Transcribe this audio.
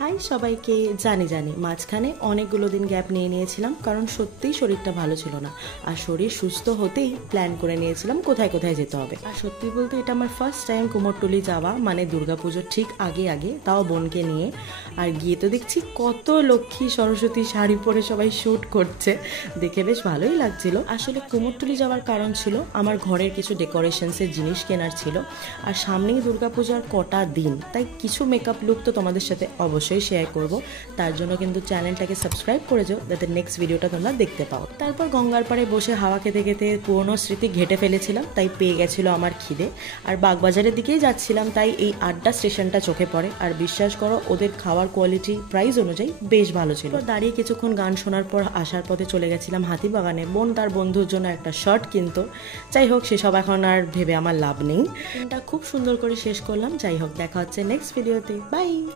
High সবাইকে। জানি মাঝখানে অনেকগুলো দিন গ্যাপ নিয়েছিলাম, কারণ সত্যিই শরীরটা ভালো ছিল না। আর শরীর সুস্থ হতেই প্ল্যান করে নিয়েছিলাম কোথায় কোথায় যেতে হবে। আর সত্যি বলতে এটা আমার ফার্স্ট টাইম কুমোরটুলি যাওয়া, মানে দুর্গাপুজোর ঠিক আগে, তাও বোনকে নিয়ে। আর গিয়ে তো দেখছি কত লক্ষ্মী সরস্বতী শাড়ি পরে সবাই শ্যুট করছে, দেখে বেশ ভালোই লাগছিল। আসলে কুমোরটুলি যাওয়ার কারণ ছিল আমার ঘরের কিছু ডেকোরেশনসের জিনিস কেনার ছিল। আর সামনেই দুর্গাপূজার কটা দিন, তাই কিছু মেকআপ লুক তো তোমাদের সাথে অবশ্যই শেয়ার করব। তার জন্য কিন্তু চ্যানেলটাকে সাবস্ক্রাইব করে যাও, যাতে নেক্সট ভিডিওটা তোমরা দেখতে পাও। তারপর গঙ্গার পাড়ে বসে হাওয়া খেতে খেতে পুরনো স্মৃতি ঘেটে ফেলেছিলাম, তাই পেয়ে গেছিল আমার খিদে। আর বাগবাজারের দিকেই যাচ্ছিলাম, তাই এই আড্ডা স্টেশনটা চোখে পড়ে। আর বিশ্বাস করো, ওদের খাওয়ার কোয়ালিটি প্রাইস অনুযায়ী বেশ ভালো ছিল। দাঁড়িয়ে কিছুক্ষণ গান শোনার পর আসার পথে চলে গেছিলাম হাতিবাগানে। বোন তার বন্ধুর জন্য একটা শার্ট কিনতো। যাই হোক, সেসব এখন আর ভেবে আমার লাভ নেই। দিনটা খুব সুন্দর করে শেষ করলাম। যাই হোক, দেখা হচ্ছে নেক্সট ভিডিওতে। বাই।